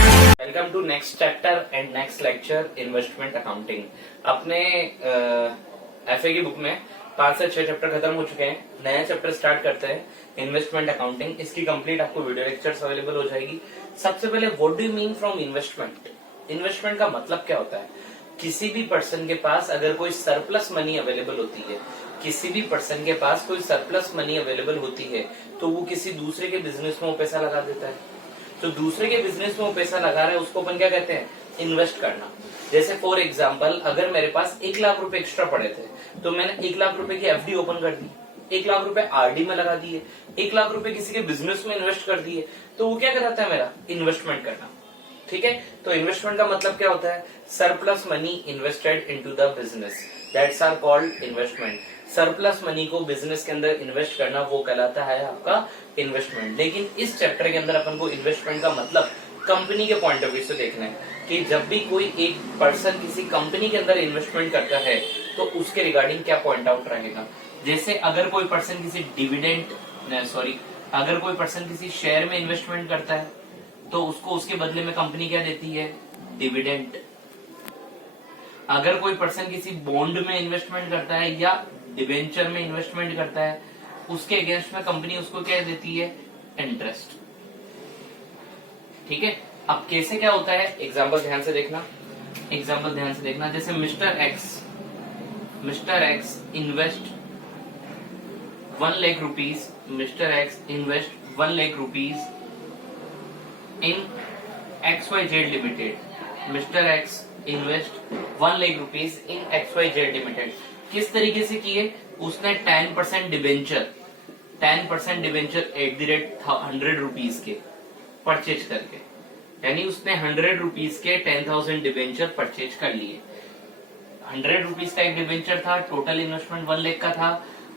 Welcome to next chapter and next lecture investment accounting. अपने FA की book में 5 से 6 चैप्टर खत्म हो चुके हैं। नया चैप्टर स्टार्ट करते हैं, इन्वेस्टमेंट अकाउंटिंग। इसकी कंप्लीट आपको वीडियो लेक्चर्स अवेलेबल हो जाएगी। सबसे पहले what do you mean from investment? Investment का मतलब क्या होता है? किसी भी पर्सन के पास अगर कोई सरप्लस मनी अवेलेबल होती है, किसी भी पर्सन के पास कोई सरप्लस मनी अवेलेबल होती है, तो वो किसी दूसरे के बिजनेस में वो पैसा लगा देता है। तो दूसरे के बिजनेस में वो पैसा लगा रहा है, उसको अपन क्या कहते हैं? इन्वेस्ट करना। जैसे फॉर एग्जांपल, अगर मेरे पास 1 लाख रुपए एक्स्ट्रा पड़े थे, तो मैंने 1 लाख रुपए की एफडी ओपन कर दी, 1 लाख रुपए आरडी में लगा दिए, 1 लाख रुपए किसी के बिजनेस में इन्वेस्ट कर दिए, तो वो क्या कहलाता है? मेरा इन्वेस्टमेंट करना। ठीक है, तो इन्वेस्टमेंट का मतलब क्या होता है? Surplus money invested into the business, that's are called investment. Surplus money को बिजनेस के अंदर इन्वेस्ट करना वो कहलाता है आपका इन्वेस्टमेंट। लेकिन इस चैप्टर के अंदर अपन को इन्वेस्टमेंट का मतलब कंपनी के पॉइंट ऑफ व्यू से देखना है कि जब भी कोई एक पर्सन किसी कंपनी के अंदर इन्वेस्टमेंट करता है तो उसके रिगार्डिंग क्या पॉइंट आउट रहेगा। जैसे अगर कोई पर्सन किसी अगर कोई पर्सन किसी शेयर में इन्वेस्टमेंट करता है तो उसको उसके बदले में कंपनी क्या देती है? डिविडेंड। अगर कोई पर्सन किसी बॉन्ड में इन्वेस्टमेंट करता है या डिबेंचर में इन्वेस्टमेंट करता है, उसके अगेंस्ट में कंपनी उसको क्या देती है? इंटरेस्ट। ठीक है, अब कैसे क्या होता है? एग्जांपल ध्यान से देखना, जैसे mister x invest 1 lakh rupees, mister x invest 1 lakh rupees in XYZ limited. Mister x invest 1 lakh rupees in XYZ limited. किस तरीके से किए? उसने 10% debenture at the rate 100 rupees के परचेज करके, यानी उसने 100 रुपीज के 10,000 डिबेंचर परचेज कर लिए। 100 रुपीज का एक डिबेंचर था, टोटल इन्वेस्टमेंट 1 लाख का था,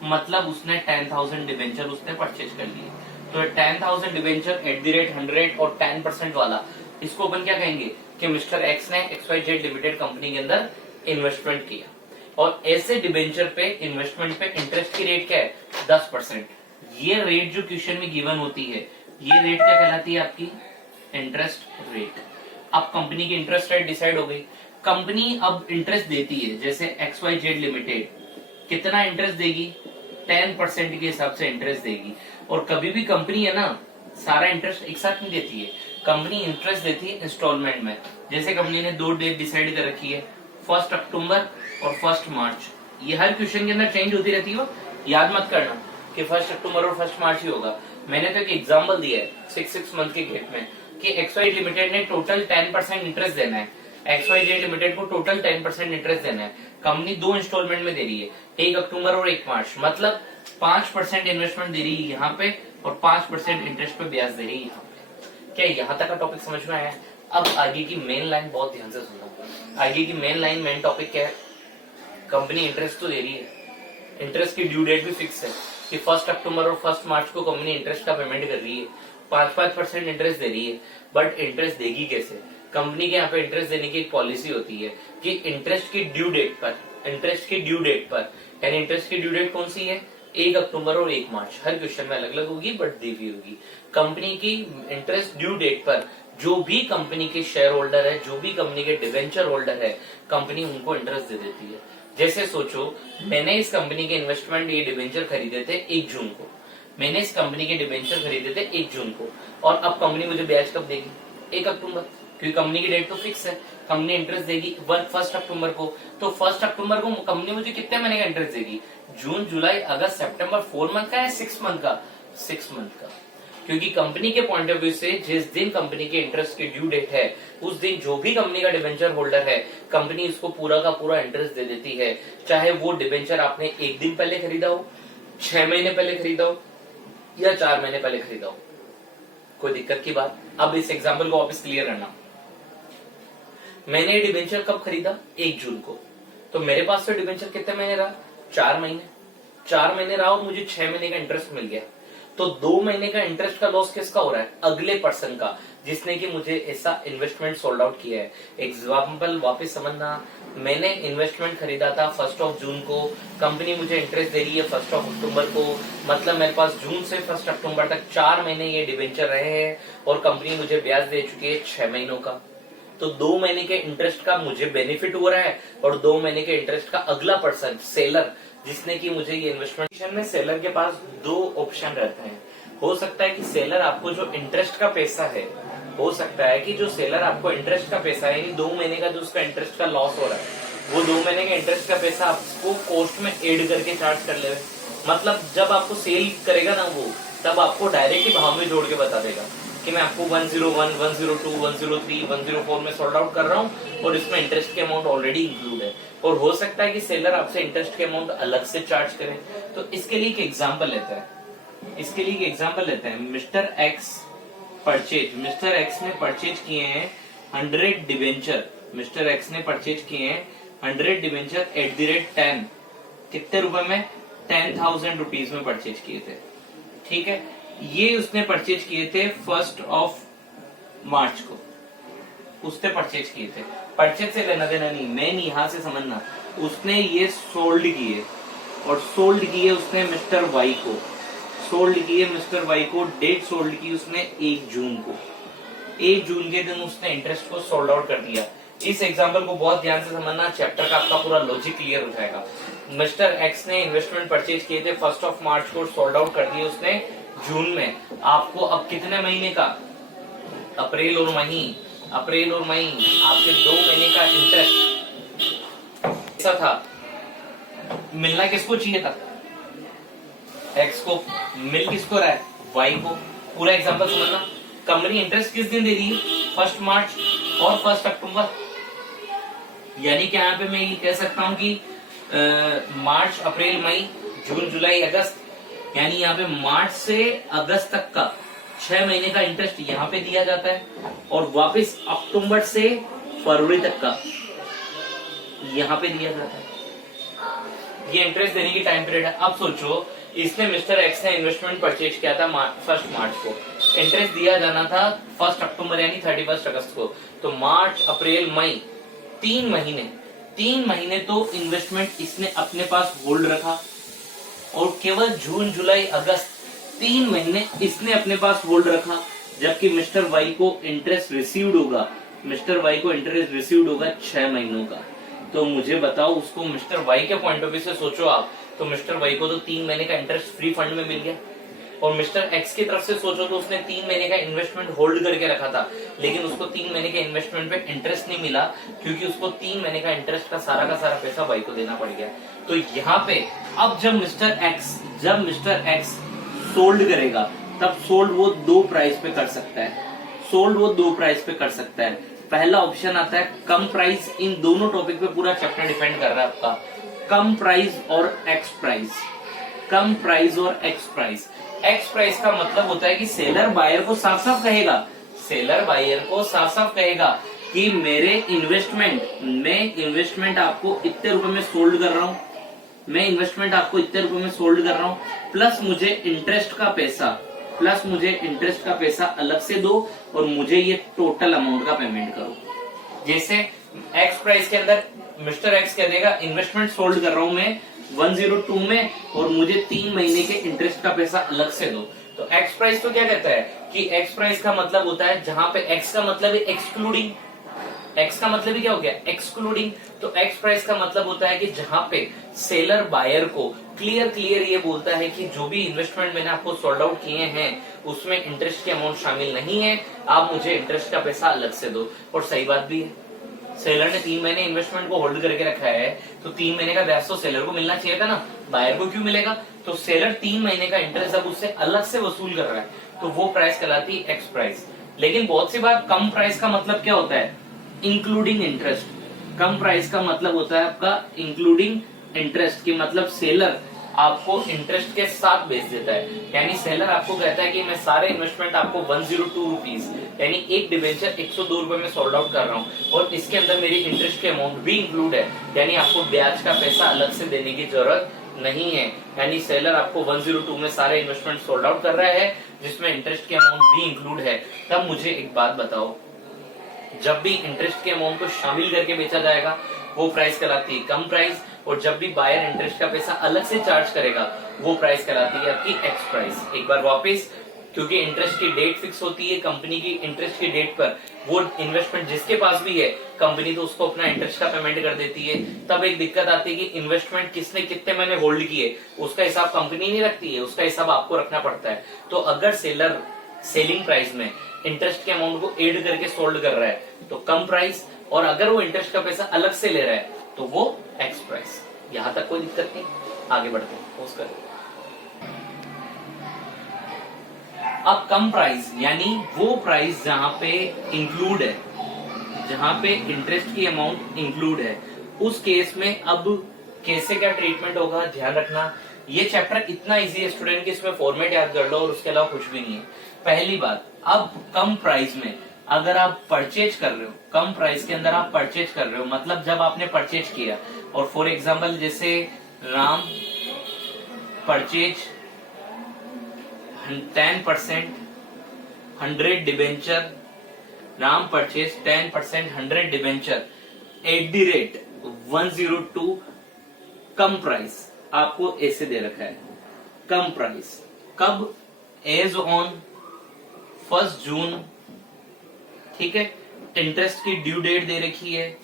मतलब उसने 10,000 डिबेंचर उसने परचेज कर लिए। तो 10,000 डिबेंचर एट द रेट 100 और 10% वाला, इसको अपन क्या कहेंगे कि मिस्टर एक्स ने XYZ लिमिटेड कंपनी के अंदर इन्वेस्टमेंट किया। और ऐसे डिबेंचर पे इन्वेस्टमेंट पे इंटरेस्ट की रेट क्या है? 10%। ये रेट जो क्वेश्चन में गिवन होती है, ये रेट क्या कहलाती है? आपकी इंटरेस्ट रेट। अब कंपनी की इंटरेस्ट रेट डिसाइड हो गई। कंपनी अब इंटरेस्ट देती है, जैसे XYZ लिमिटेड कितना इंटरेस्ट देगी? 10% के हिसाब से इंटरेस्ट देगी। और कभी भी कंपनी है ना, सारा इंटरेस्ट एक साथ नहीं देती है, कंपनी इंटरेस्ट देती है इंस्टॉलमेंट में। जैसे कंपनी ने 2 डेट डिसाइड कर रखी है, 1 अक्टूबर और 1 मार्च। ये हर क्वेश्चन के अंदर चेंज होती रहती है, याद मत करना कि 1 अक्टूबर और 1 मार्च ही होगा। मैंने तो एक एग्जाम्पल दिया है 6 मंथ के गैप में कि XYZ लिमिटेड ने टोटल 10% इंटरेस्ट देना है। XYZ लिमिटेड को टोटल 10% इंटरेस्ट देना है। कंपनी 2 इंस्टॉलमेंट में दे रही है, 1 अक्टूबर और 1 मार्च, मतलब 5% इन्वेस्टमेंट दे रही है यहाँ पे और 5% इंटरेस्ट पे ब्याज दे रही है यहाँ पे। क्या यहाँ तक का टॉपिक समझ में आया है? अब आगे की मेन लाइन बहुत ध्यान से सुनो। आगे की मेन टॉपिक क्या है? कंपनी इंटरेस्ट तो दे रही है, इंटरेस्ट की ड्यू डेट भी फिक्स है कि 1 अक्टूबर और 1 मार्च को कंपनी इंटरेस्ट का पेमेंट कर रही है, 5% इंटरेस्ट दे रही है। बट इंटरेस्ट देगी कैसे? कंपनी के यहाँ पे इंटरेस्ट देने की एक पॉलिसी होती है कि इंटरेस्ट की ड्यू डेट पर, यानी इंटरेस्ट की ड्यू डेट कौन सी है? 1 अक्टूबर और 1 मार्च। हर क्वेश्चन में अलग अलग होगी बट दी हुई होगी। कंपनी की इंटरेस्ट ड्यू डेट पर जो भी कंपनी के शेयर होल्डर है, जो भी कंपनी के डिवेंचर होल्डर है, कंपनी उनको इंटरेस्ट दे देती है। जैसे सोचो, मैंने इस कंपनी के इन्वेस्टमेंट ये डिवेंचर खरीदे थे 1 जून को, और अब कंपनी मुझे ब्याज कब देगी? 1 अक्टूबर, क्योंकि कंपनी की डेट तो फिक्स है। कंपनी इंटरेस्ट देगी 1 अक्टूबर को, तो 1 अक्टूबर को कंपनी मुझे कितने महीने का इंटरेस्ट देगी? जून, जुलाई, अगस्त, सितंबर, 4 मंथ का या 6 मंथ का? 6 मंथ का। क्योंकि कंपनी के पॉइंट ऑफ व्यू से जिस दिन कंपनी के इंटरेस्ट की ड्यू डेट है, उस दिन जो भी कंपनी का डिबेंचर होल्डर है, कंपनी उसको पूरा का पूरा इंटरेस्ट दे देती है। चाहे वो डिबेंचर आपने 1 दिन पहले खरीदा हो, 6 महीने पहले खरीदा हो या 4 महीने पहले खरीदा हो, कोई दिक्कत की बात। अब इस एग्जाम्पल को वापस क्लियर करना। मैंने डिबेंचर कब खरीदा? 1 जून को। तो मेरे पास तो डिबेंचर कितने महीने रहा? 4 महीने। 4 महीने रहा और मुझे 6 महीने का इंटरेस्ट मिल गया। तो 2 महीने का इंटरेस्ट का लॉस किसका हो रहा है? अगले पर्सन का, जिसने कि मुझे ऐसा इन्वेस्टमेंट सोल्ड आउट किया है। एग्जाम्पल वापस समझना, मैंने इन्वेस्टमेंट खरीदा था 1 जून को, कंपनी मुझे इंटरेस्ट दे रही है 1 अक्टूबर को, मतलब मेरे पास जून से 1 अक्टूबर तक 4 महीने ये डिवेंचर रहे हैं और कंपनी मुझे ब्याज दे चुकी है 6 महीनों का। तो 2 महीने के इंटरेस्ट का मुझे बेनिफिट हो रहा है और 2 महीने के इंटरेस्ट का अगला पर्सन सेलर, जिसने की मुझे ये इन्वेस्टमेंट में, सेलर के पास 2 ऑप्शन रहते हैं। हो सकता है कि सेलर आपको जो इंटरेस्ट का पैसा है, हो सकता है कि जो सेलर आपको इंटरेस्ट का पैसा है, यानी 2 महीने का जो उसका इंटरेस्ट का लॉस हो रहा है, वो 2 महीने के इंटरेस्ट का पैसा आपको कॉस्ट में ऐड करके चार्ज कर ले। मतलब जब आपको सेल करेगा ना वो, तब आपको डायरेक्ट ही भाव में जोड़ के बता देगा कि मैं आपको 101, 102, 103, 104 में सोल्ड आउट कर रहा हूँ और इसमें इंटरेस्ट के अमाउंट ऑलरेडी इंक्लूड है। और हो सकता है कि सेलर आपसे इंटरेस्ट के अमाउंट अलग से चार्ज करे। तो इसके लिए एक एग्जांपल लेते हैं, mister x purchase, mister x ने परचेज किए हैं 100 डिवेंचर, मिस्टर एक्स ने परचेज किए हैं 100 डिवेंचर एट द रेट 10, कितने रुपए में? 10,000 रुपीज में परचेज किए थे। ठीक है, ये उसने परचेज किए थे 1 मार्च को, उसने परचेज किए थे। परचेज से लेना देना नहीं, मेन यहां से समझना, उसने ये सोल्ड किए और सोल्ड किए उसने मिस्टर वाई को, सोल्ड किए मिस्टर वाई को, डेट सोल्ड की उसने 1 जून को, 1 जून के दिन उसने इंटरेस्ट को सोल्ड आउट कर दिया। इस एग्जांपल को बहुत ध्यान से समझना, चैप्टर का आपका पूरा लॉजिक क्लियर हो जाएगा। मिस्टर एक्स ने इन्वेस्टमेंट परचेज किए थे 1 मार्च को, सोल्ड आउट कर दिए उसने जून में। आपको अब कितने महीने का? अप्रैल और मई, आपके 2 महीने का इंटरेस्ट ऐसा था, मिलना किसको चाहिए था? एक्स को। मिल किसको रहा है? वाई को। पूरा एग्जांपल समझना, कंपनी इंटरेस्ट किस दिन दे रही है? 1 मार्च और 1 अक्टूबर। यानी कि यहाँ पे मैं ये कह सकता हूँ कि मार्च, अप्रैल, मई, जून, जुलाई, अगस्त, यानी यहाँ पे मार्च से अगस्त तक का 6 महीने का इंटरेस्ट यहाँ पे दिया जाता है और वापस अक्टूबर से फरवरी तक का यहाँ पे दिया जाता है। ये इंटरेस्ट देने की टाइम पीरियड है। अब सोचो, इसने मिस्टर एक्स ने इन्वेस्टमेंट परचेज किया था 1 मार्च को, इंटरेस्ट दिया जाना था 1 अक्टूबर यानी 31 अगस्त को। तो मार्च, अप्रैल, मई, 3 महीने तो इन्वेस्टमेंट इसने अपने पास होल्ड रखा और केवल जून, जुलाई, अगस्त 3 महीने इसने अपने पास होल्ड रखा, जबकि मिस्टर वाई को इंटरेस्ट रिसीव्ड होगा, 6 महीनों का। तो मुझे बताओ, उसको मिस्टर वाई के पॉइंट ऑफ व्यू से सोचो आप, तो मिस्टर वाई को तो 3 महीने का इंटरेस्ट फ्री फंड में मिल गया। और मिस्टर एक्स की तरफ से सोचो तो उसने 3 महीने का इन्वेस्टमेंट होल्ड करके रखा था, लेकिन उसको 3 महीने के इन्वेस्टमेंट पे इंटरेस्ट नहीं मिला, क्योंकि उसको 3 महीने का इंटरेस्ट का सारा पैसा वाई को देना पड़ गया। तो यहाँ पे अब जब मिस्टर एक्स सोल्ड करेगा, तब सोल्ड वो 2 प्राइस पे कर सकता है। पहला ऑप्शन आता है कम प्राइस। इन दोनों टॉपिक पे पूरा चैप्टर डिपेंड कर रहा है आपका, कम प्राइस और एक्स प्राइस। एक्स प्राइस का मतलब होता है कि सेलर बायर को साफ साफ कहेगा कि मेरे इन्वेस्टमेंट आपको इतने रुपए में सोल्ड कर रहा हूँ, प्लस मुझे इंटरेस्ट का पैसा अलग से दो और मुझे ये टोटल अमाउंट का पेमेंट करो। जैसे एक्स प्राइस के अंदर मिस्टर एक्स कह देगा इन्वेस्टमेंट सोल्ड कर रहा हूं मैं 102 में और मुझे 3 महीने के इंटरेस्ट का पैसा अलग से दो। तो एक्स प्राइस तो क्या कहता है कि एक्स प्राइस का मतलब होता है, जहां पे एक्स का मतलब है एक्सक्लूडिंग, एक्स का मतलब ही क्या हो गया? एक्सक्लूडिंग। तो एक्स प्राइस का मतलब होता है कि जहां पे सेलर बायर को क्लियर ये बोलता है कि जो भी इन्वेस्टमेंट मैंने आपको सोल्ड आउट किए हैं उसमें इंटरेस्ट के अमाउंट शामिल नहीं है, आप मुझे इंटरेस्ट का पैसा अलग से दो। और सही बात भी है, सेलर ने 3 महीने इन्वेस्टमेंट को होल्ड करके रखा है, तो 3 महीने का ब्याज तो सेलर को मिलना चाहिए था ना, बायर को क्यों मिलेगा? तो सेलर 3 महीने का इंटरेस्ट अब उससे अलग से वसूल कर रहा है, तो वो प्राइस कहलाती है एक्स प्राइस। लेकिन बहुत सी बार कम प्राइस का मतलब क्या होता है? Including interest. कम प्राइस का मतलब होता है आपका इंक्लूडिंग इंटरेस्ट, की मतलब सेलर आपको इंटरेस्ट के साथ बेच देता है। यानी सेलर आपको कहता है कि मैं सारे इन्वेस्टमेंट आपको 102 रुपीज यानी एक डिवेंचर 102 रुपए में सोल्ड आउट कर रहा हूँ और इसके अंदर मेरी इंटरेस्ट के अमाउंट भी इंक्लूड है, यानी आपको ब्याज का पैसा अलग से देने की जरूरत नहीं है, यानी सेलर आपको 102 में सारे इन्वेस्टमेंट सोल्ड आउट कर रहा है जिसमें इंटरेस्ट के अमाउंट भी इंक्लूड है। तब मुझे एक बात बताओ, जब भी इंटरेस्ट के अमाउंट को शामिल करके बेचा जाएगा वो प्राइस कहलाती है कम प्राइस, और जब भी बायर इंटरेस्ट का पैसा अलग से चार्ज करेगा वो प्राइस कहलाती है आपकी एक्स प्राइस। एक बार वापस, क्योंकि इंटरेस्ट की डेट फिक्स होती है कंपनी की, इंटरेस्ट की डेट पर वो इन्वेस्टमेंट जिसके पास भी है कंपनी तो उसको अपना इंटरेस्ट का पेमेंट कर देती है। तब एक दिक्कत आती है कि इन्वेस्टमेंट किसने कितने महीने होल्ड किए उसका हिसाब कंपनी नहीं रखती है, उसका हिसाब आपको रखना पड़ता है। तो अगर सेलर सेलिंग प्राइस में इंटरेस्ट के अमाउंट को एड करके सोल्ड कर रहा है तो कम प्राइस, और अगर वो इंटरेस्ट का पैसा अलग से ले रहा है तो वो एक्स प्राइस। यहां तक कोई दिक्कत नहीं, आगे बढ़ते हैं। पोस्ट करें। अब कम प्राइस यानी वो प्राइस जहां पे इंक्लूड है, जहां पे इंटरेस्ट की अमाउंट इंक्लूड है, उस केस में अब कैसे क्या ट्रीटमेंट होगा ध्यान रखना। ये चैप्टर इतना इजी है स्टूडेंट कि इसमें फॉर्मेट याद कर लो और उसके अलावा कुछ भी नहीं है। पहली बात, अब कम प्राइस में अगर आप परचेज कर रहे हो, कम प्राइस के अंदर आप परचेज कर रहे हो, मतलब जब आपने परचेज किया और फॉर एग्जांपल जैसे Ram purchase 10% 100 debenture, Ram purchase 10% 100 debenture at the rate 102 come price, आपको ऐसे दे रखा है कम प्राइस। कब? एज ऑन 1 जून, ठीक है। इंटरेस्ट की ड्यू डेट दे रखी है,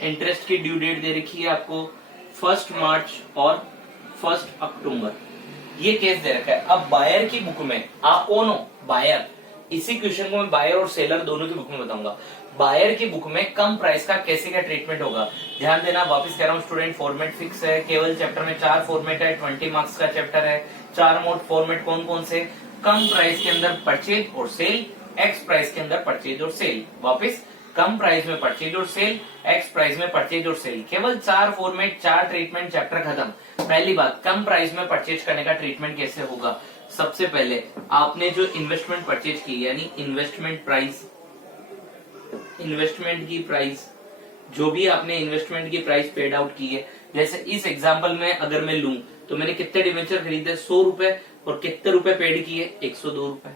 इंटरेस्ट की ड्यू डेट दे रखी है आपको 1 मार्च और 1 अक्टूबर, ये केस दे रखा है। अब बायर की बुक में आप कौन हो? बायर। इसी क्वेश्चन को मैं बायर और सेलर दोनों की बुक में बताऊंगा। बायर की बुक में कम प्राइस का कैसे क्या ट्रीटमेंट होगा ध्यान देना। वापस कह रहा हूँ स्टूडेंट, फॉर्मेट फिक्स है, केवल चैप्टर में 4 फॉर्मेट है, 20 मार्क्स का चैप्टर है। 4 मोड फॉर्मेट कौन कौन से? कम प्राइस के अंदर परचेज और सेल, एक्स प्राइस के अंदर परचेज और सेल। वापस, कम प्राइस में परचेज और सेल, एक्स प्राइस में परचेज और सेल। केवल 4 फॉर्मेट, 4 ट्रीटमेंट, चैप्टर खत्म। पहली बात, कम प्राइस में परचेज करने का ट्रीटमेंट कैसे होगा? सबसे पहले आपने जो इन्वेस्टमेंट परचेज की यानी इन्वेस्टमेंट प्राइस, इन्वेस्टमेंट की प्राइस, जो भी आपने इन्वेस्टमेंट की प्राइस पेड आउट की है, जैसे इस एग्जांपल में अगर मैं लूं तो मैंने कितने डिवेंचर खरीदे? 100 रुपए, और कितने रुपए पेड किए? 102 रुपए।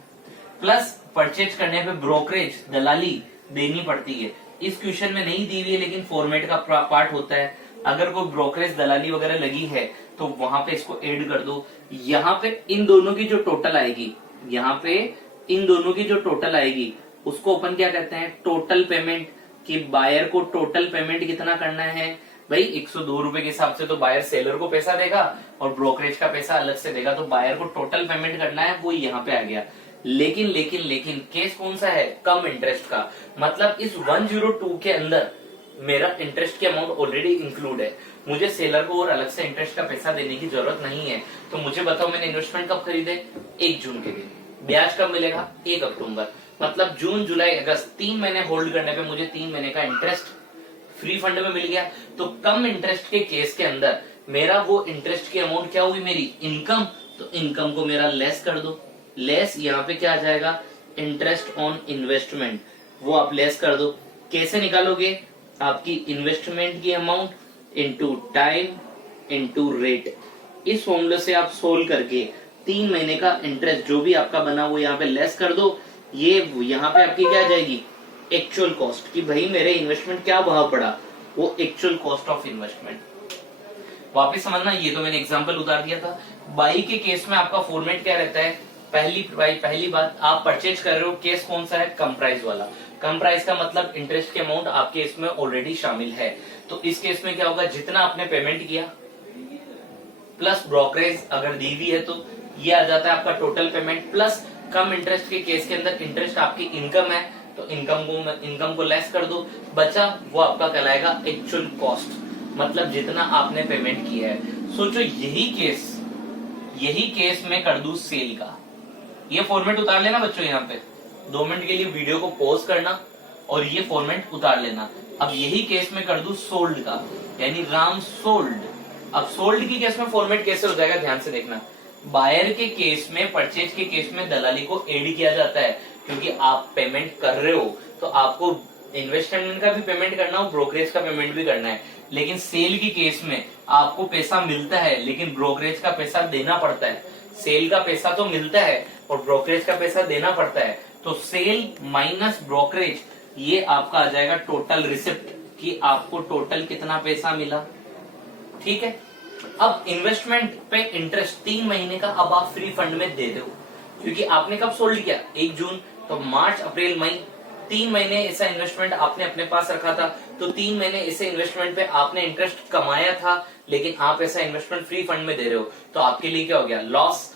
प्लस परचेज करने पे ब्रोकरेज, दलाली देनी पड़ती है। इस क्वेश्चन में नहीं दी हुई है लेकिन फॉर्मेट का पार्ट होता है। अगर कोई ब्रोकरेज दलाली वगैरह लगी है तो वहां पे इसको ऐड कर दो। यहाँ पे इन दोनों की जो टोटल आएगी, यहाँ पे इन दोनों की जो टोटल आएगी उसको अपन क्या कहते हैं? Total payment. कि बायर को टोटल पेमेंट कितना करना है भाई? 102 रुपए के हिसाब से तो बायर सेलर को पैसा देगा और ब्रोकरेज का पैसा अलग से देगा, तो बायर को टोटल पेमेंट करना है, वो यहाँ पे आ गया। लेकिन लेकिन लेकिन केस कौन सा है? कम इंटरेस्ट का। मतलब इस 102 के अंदर मेरा इंटरेस्ट की अमाउंट ऑलरेडी इंक्लूड है, मुझे सेलर को और अलग से इंटरेस्ट का पैसा देने की जरूरत नहीं है। तो मुझे बताओ मैंने इन्वेस्टमेंट कब खरीदे? 1 जून के दिन। ब्याज कब मिलेगा? 1 अक्टूबर। मतलब जून, जुलाई, अगस्त 3 महीने होल्ड करने पे मुझे 3 महीने का इंटरेस्ट फ्री फंड में मिल गया। तो कम इंटरेस्ट के केस के अंदर मेरा वो इंटरेस्ट की अमाउंट क्या हुई? मेरी इनकम। तो इनकम को मेरा लेस कर दो। लेस यहाँ पे क्या आ जाएगा? इंटरेस्ट ऑन इन्वेस्टमेंट, वो आप लेस कर दो। कैसे निकालोगे? आपकी इन्वेस्टमेंट की amount into time into rate. इस फॉर्मूले से आप सोल्व करके 3 महीने का इंटरेस्ट जो भी आपका बना वो यहाँ पे लेस कर दो। ये यहाँ पे आपकी क्या आ जाएगी? एक्चुअल कॉस्ट, कि भाई मेरे इन्वेस्टमेंट क्या भाव पड़ा, वो एक्चुअल कॉस्ट ऑफ इन्वेस्टमेंट। वापिस समझना, ये तो मैंने एग्जांपल उतार दिया था। बाई के केस में आपका फॉर्मेट क्या रहता है? पहली बात, आप परचेज कर रहे हो, केस कौन सा है? कम प्राइस वाला। कम प्राइस का मतलब इंटरेस्ट की अमाउंट आपके इसमें ऑलरेडी शामिल है। तो इस केस में क्या होगा? जितना आपने पेमेंट किया प्लस ब्रोकरेज अगर दी हुई है तो ये आ जाता है आपका टोटल पेमेंट। प्लस कम इंटरेस्ट के केस के अंदर इंटरेस्ट आपकी इनकम है तो इनकम को लेस कर दो, बचा वो आपका कहलाएगा एक्चुअल कॉस्ट, मतलब जितना आपने पेमेंट किया है। सोचो यही केस में कर दूं सेल का। ये फॉर्मेट उतार लेना बच्चों, यहाँ पे 2 मिनट के लिए वीडियो को पॉज करना और ये फॉर्मेट उतार लेना। अब यही केस में कर दूं सोल्ड का, यानी राम सोल्ड। अब सोल्ड की केस में फॉर्मेट कैसे हो जाएगा ध्यान से देखना। बायर के केस में, परचेज के केस में दलाली को एड किया जाता है, क्योंकि आप पेमेंट कर रहे हो तो आपको इन्वेस्टमेंट का भी पेमेंट करना हो, ब्रोकरेज का पेमेंट भी करना है, लेकिन सेल की केस में आपको पैसा मिलता है लेकिन ब्रोकरेज का पैसा देना पड़ता है। सेल का पैसा तो मिलता है और ब्रोकरेज का पैसा देना पड़ता है, तो सेल माइनस ब्रोकरेज ये आपका आ जाएगा टोटल रिसिप्ट कि आपको टोटल कितना पैसा मिला। ठीक है, अब इन्वेस्टमेंट पे इंटरेस्ट 3 महीने का अब आप फ्री फंड में दे दो, क्योंकि आपने कब सोल्ड किया 1 जून, तो मार्च अप्रैल मई 3 महीने ऐसा इन्वेस्टमेंट आपने अपने पास रखा था, तो 3 महीने ऐसे इन्वेस्टमेंट पे आपने इंटरेस्ट कमाया था, लेकिन आप ऐसा इन्वेस्टमेंट फ्री फंड में दे रहे हो, तो आपके लिए क्या हो गया लॉस।